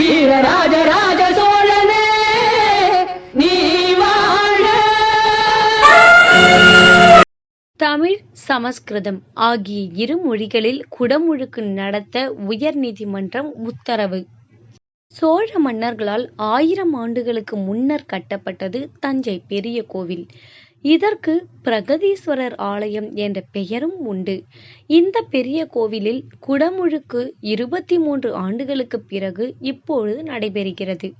வீரராஜ ராஜ சோழனே நீ வாழ. தமிழ், சமஸ்கிருதம் ஆகிய இரு மொழிகளில் குடமுழுக்கு நடத்த உயர்நீதிமன்றம் உத்தரவு. சோழ மன்னர்களால் 1000 ஆண்டுகளுக்கு முன்னர் கட்டப்பட்டது தஞ்சை பெரிய கோவில். இதற்கு பிரகதீஸ்வரர் ஆலயம் என்ற பெயரும் உண்டு. இந்த பெரிய கோவிலில் குடமுழுக்கு 23 ஆண்டுகளுக்கு பிறகு இப்பொழுது நடைபெறுகிறது.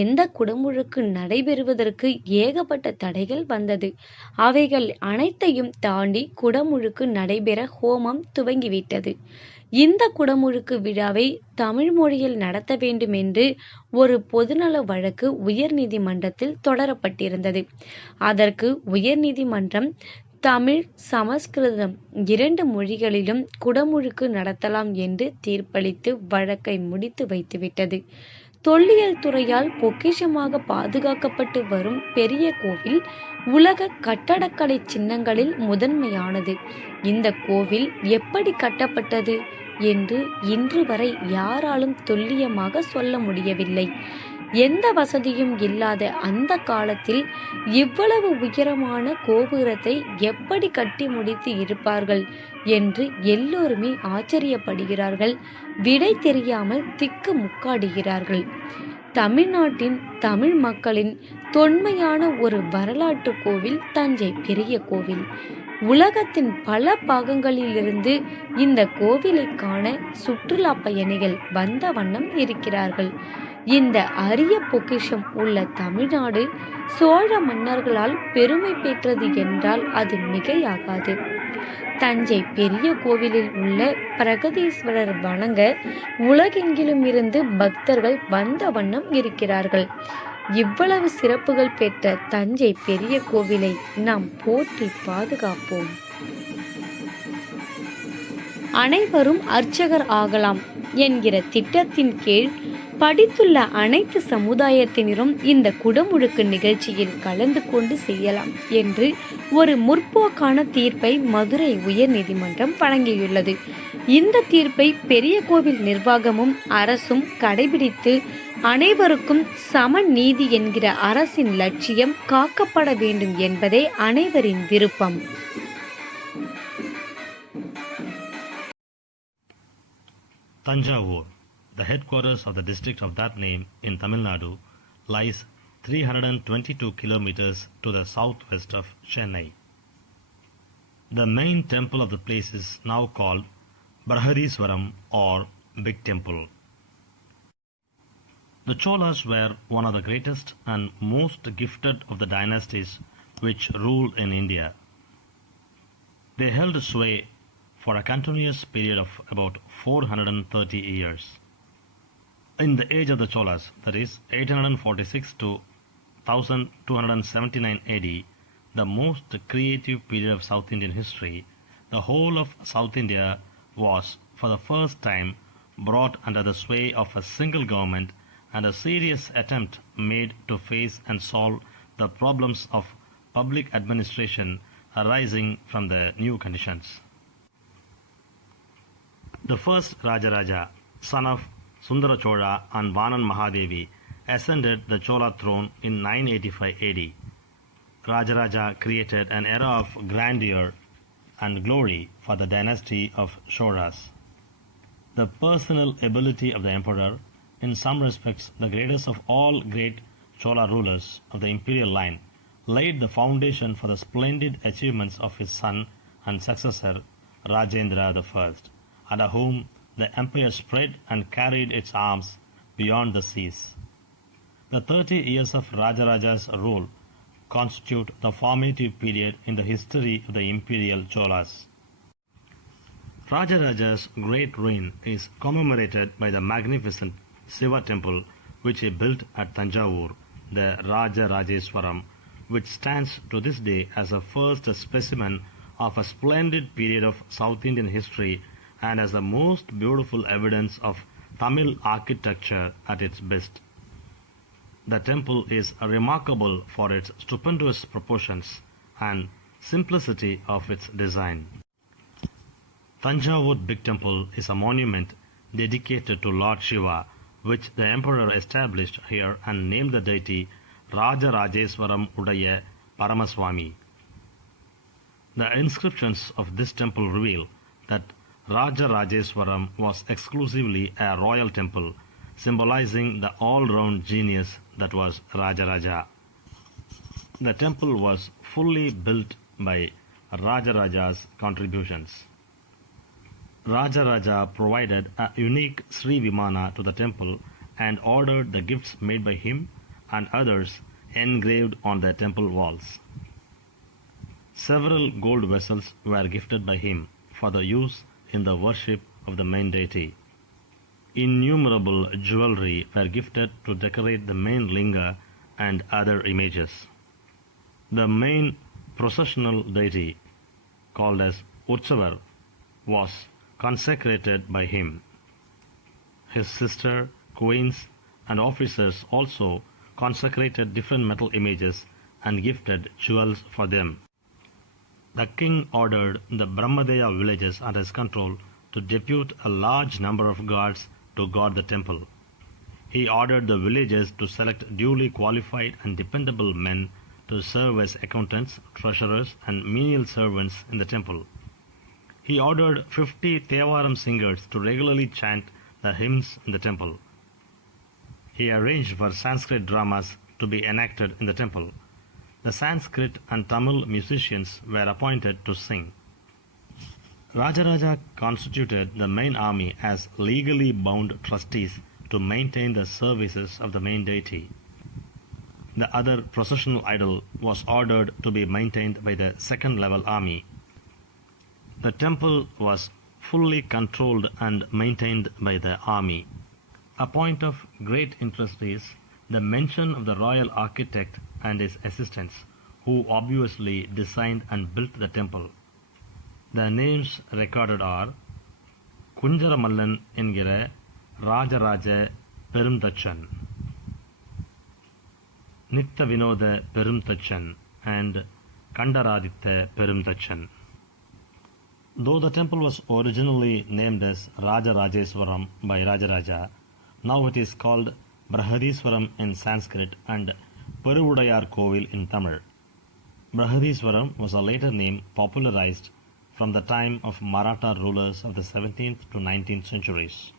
எந்த குடமுழுக்கு நடைபெறுவதற்கு ஏகப்பட்ட தடைகள் வந்தது. அவைகள் அனைத்தையும் தாண்டி குடமுழுக்கு நடைபெற ஹோமம் துவங்கிவிட்டது. இந்த குடமுழுக்கு விழாவை தமிழ் மொழியில் நடத்த வேண்டும் என்று ஒரு பொதுநல வழக்கு உயர்நீதிமன்றத்தில் தொடரப்பட்டிருந்தது. அதற்கு உயர்நீதிமன்றம் தமிழ், சமஸ்கிருதம் 2 மொழிகளிலும் குடமுழுக்கு நடத்தலாம் என்று தீர்ப்பளித்து வழக்கை முடித்து வைத்துவிட்டது. தொல்லியல் துறையால் பொக்கிஷமாக பாதுகாக்கப்பட்டு வரும் பெரிய கோவில் உலக கட்டடக்கலை சின்னங்களில் முதன்மையானது. இந்த கோவில் எப்படி கட்டப்பட்டது என்று இன்று வரை யாராலும் துல்லியமாக சொல்ல முடியவில்லை. எந்த வசதியும் இல்லாத அந்த காலத்தில் இவ்வளவு உயரமான கோபுரத்தை எப்படி கட்டி முடித்து இருப்பார்கள் என்று எல்லோருமே ஆச்சரியப்படுகிறார்கள். விடை தெரியாமல் திக்கு முக்காடுகிறார்கள். தமிழ்நாட்டின் தமிழ் மக்களின் தொன்மையான ஒரு வரலாற்று கோவில் தஞ்சை பெரிய கோவில். உலகத்தின் பல பாகங்களிலிருந்து இந்த கோவிலை காண சுற்றுலா பயணிகள் வந்த வண்ணம் இருக்கிறார்கள். இந்த அரிய பொக்கிஷம் உள்ள தமிழ்நாடு சோழ மன்னர்களால் பெருமை பெற்றது என்றால் அது மிகையாகாது. தஞ்சை பெரிய கோவிலில் உள்ள பிரகதீஸ்வரர் வணங்க உலகெங்கிலும் இருந்து பக்தர்கள் வந்த வண்ணம் இருக்கிறார்கள். இவ்வளவு சிறப்புகள் பெற்ற தஞ்சை பெரிய கோவிலை நாம் போற்றி பாதுகாப்போம். அனைவரும் அர்ச்சகர் ஆகலாம் என்கிற திட்டத்தின் கீழ் படித்துள்ள அனைத்து சமுதாயத்தினரும் இந்த குடமுழுக்கு நிகழ்ச்சியில் கலந்து கொண்டு செய்யலாம் என்று ஒரு முற்போக்கான தீர்ப்பை மதுரை உயர்நீதிமன்றம் வழங்கியுள்ளது. இந்த தீர்ப்பை பெரிய கோவில் நிர்வாகமும் அரசும் கடைபிடித்து அனைவருக்கும் சம நீதி என்கிற அரசின் லட்சியம் காக்கப்பட வேண்டும் என்பதே அனைவரின் விருப்பம். Thanjavur, the headquarters of the district of that name in Tamil Nadu, lies 322 kilometers to the southwest of Chennai. The main temple of the place is now called Biragadheswar or Big Temple. The Cholas were one of the greatest and most gifted of the dynasties which ruled in India. They held sway for a continuous period of about 430 years. In the age of the Cholas, that is 846 to 1279 AD, the most creative period of South Indian history, the whole of South India was for the first time brought under the sway of a single government, and a serious attempt made to face and solve the problems of public administration arising from the new conditions. The first Rajaraja, son of Sundara Chola and Vanan Mahadevi, ascended the Chola throne in 985 AD. Rajaraja created an era of grandeur and glory for the dynasty of Cholas. The personal ability of the emperor, in some respects the greatest of all great Chola rulers of the imperial line, laid the foundation for the splendid achievements of his son and successor Rajendra I, under whom the empire spread and carried its arms beyond the seas. The 30 years of Rajaraja's rule constitute the formative period in the history of the imperial Cholas. Rajaraja's great reign is commemorated by the magnificent Shiva temple which he built at Thanjavur, the Rajarajeshwaram, which stands to this day as a first specimen of a splendid period of South Indian history and as the most beautiful evidence of Tamil architecture at its best. The temple is remarkable for its stupendous proportions and simplicity of its design. Thanjavur Big Temple is a monument dedicated to Lord Shiva, which the emperor established here and named the deity Rajarajeshwaram Udaya Paramaswamy. The inscriptions of this temple reveal that Rajarajeshwaram was exclusively a royal temple, symbolizing the all-round genius that was Rajaraja. The temple was fully built by Rajaraja's contributions. Rajaraja provided a unique Sri Vimana to the temple and ordered the gifts made by him and others engraved on the temple walls. Several gold vessels were gifted by him for the use in the worship of the main deity. Innumerable jewelry were gifted to decorate the main linga and other images. The main processional deity, called as Utsavar, was consecrated by him. His sister, queens, and officers also consecrated different metal images and gifted jewels for them. The king ordered the Brahmadeya villages under his control to depute a large number of guards to guard the temple. He ordered the villages to select duly qualified and dependable men to serve as accountants, treasurers, and menial servants in the temple. He ordered 50 Thevaram singers to regularly chant the hymns in the temple. He arranged for Sanskrit dramas to be enacted in the temple. The Sanskrit and Tamil musicians were appointed to sing. Rajaraja constituted the main army as legally bound trustees to maintain the services of the main deity. The other processional idol was ordered to be maintained by the second level army. The temple was fully controlled and maintained by the army. A point of great interest is the mention of the royal architect and his assistants, who obviously designed and built the temple. The names recorded are Kunjaramallan என்கிற Rajaraja Perumtachan, Nitta Vinoda Perumtachan, and Kandaraditya Perumtachan. Though the temple was originally named as Rajarajeshwaram by Rajaraja, now it is called Biragadheswar in Sanskrit and Peruvudayar Kovil in Tamil. Biragadheswaram was a later name popularized from the time of Maratha rulers of the 17th to 19th centuries.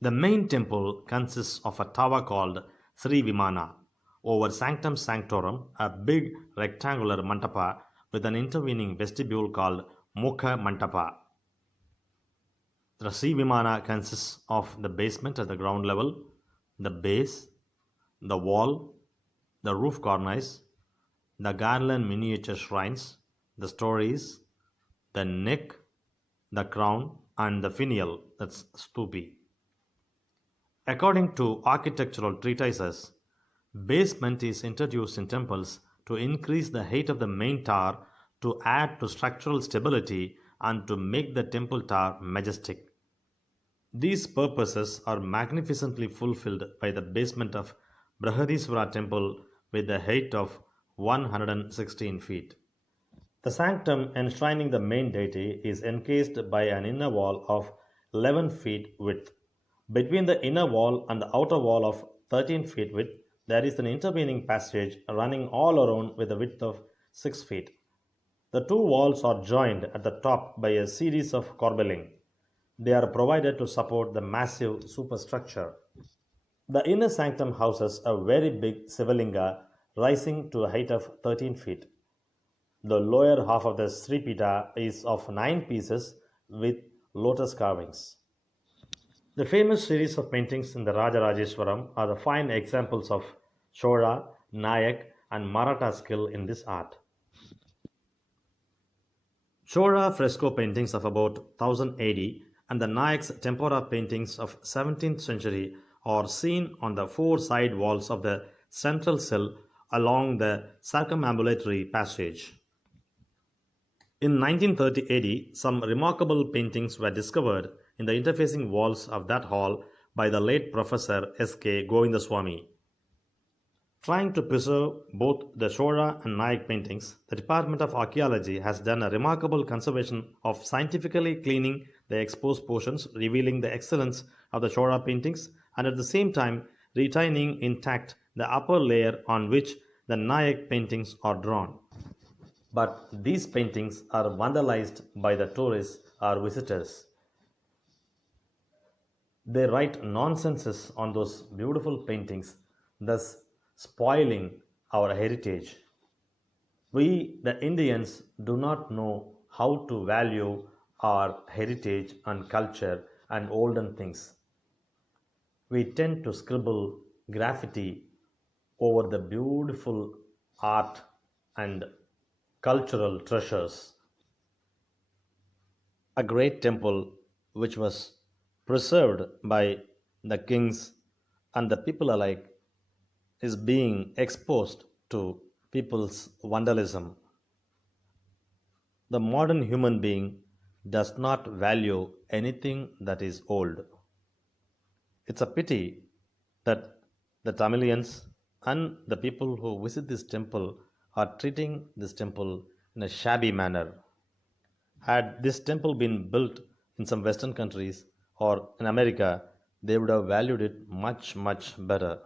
The main temple consists of a tower called Sri Vimana. Over Sanctum Sanctorum, a big rectangular mantapa with an intervening vestibule called Mukha Mantapa. The Sri Vimana consists of the basement at the ground level, the base, the wall, the roof cornice, the garland miniature shrines, the stories, the neck, the crown, and the finial, that's stupi. According to architectural treatises, basement is introduced in temples to increase the height of the main tower, to add to structural stability, and to make the temple tower majestic. These purposes are magnificently fulfilled by the basement of Biragadheswara temple with a height of 116 feet. The sanctum enshrining the main deity is encased by an inner wall of 11 feet width. Between the inner wall and the outer wall of 13 feet width, there is an intervening passage running all around with a width of 6 feet. The two walls are joined at the top by a series of corbelling. They are provided to support the massive superstructure. The inner sanctum houses a very big Sivalinga rising to a height of 13 feet. The lower half of the Sripita is of 9 pieces with lotus carvings. The famous series of paintings in the Rajarajeshwaram are the fine examples of Chola, Nayak, and Maratha skill in this art. Chola fresco paintings of about 1000 AD and the Nayak's tempera paintings of 17th century are seen on the 4 side walls of the central cell along the circumambulatory passage. In 1930 AD, some remarkable paintings were discovered in the interfacing walls of that hall by the late Professor S.K. Govindaswamy. Trying to preserve both the Chola and Nayak paintings, the Department of Archaeology has done a remarkable conservation of scientifically cleaning the exposed portions, revealing the excellence of the Chola paintings and at the same time retaining intact the upper layer on which the Nayak paintings are drawn. But these paintings are vandalized by the tourists or visitors. They write nonsenses on those beautiful paintings, thus spoiling our heritage. We, the Indians, do not know how to value our heritage and culture and olden things. We tend to scribble graffiti over the beautiful art and cultural treasures. A great temple which was preserved by the kings and the people alike is being exposed to people's vandalism. The modern human being does not value anything that is old. It's a pity that the Tamilians and the people who visit this temple are treating this temple in a shabby manner. Had this temple been built in some Western countries or in America, they would have valued it much, much better.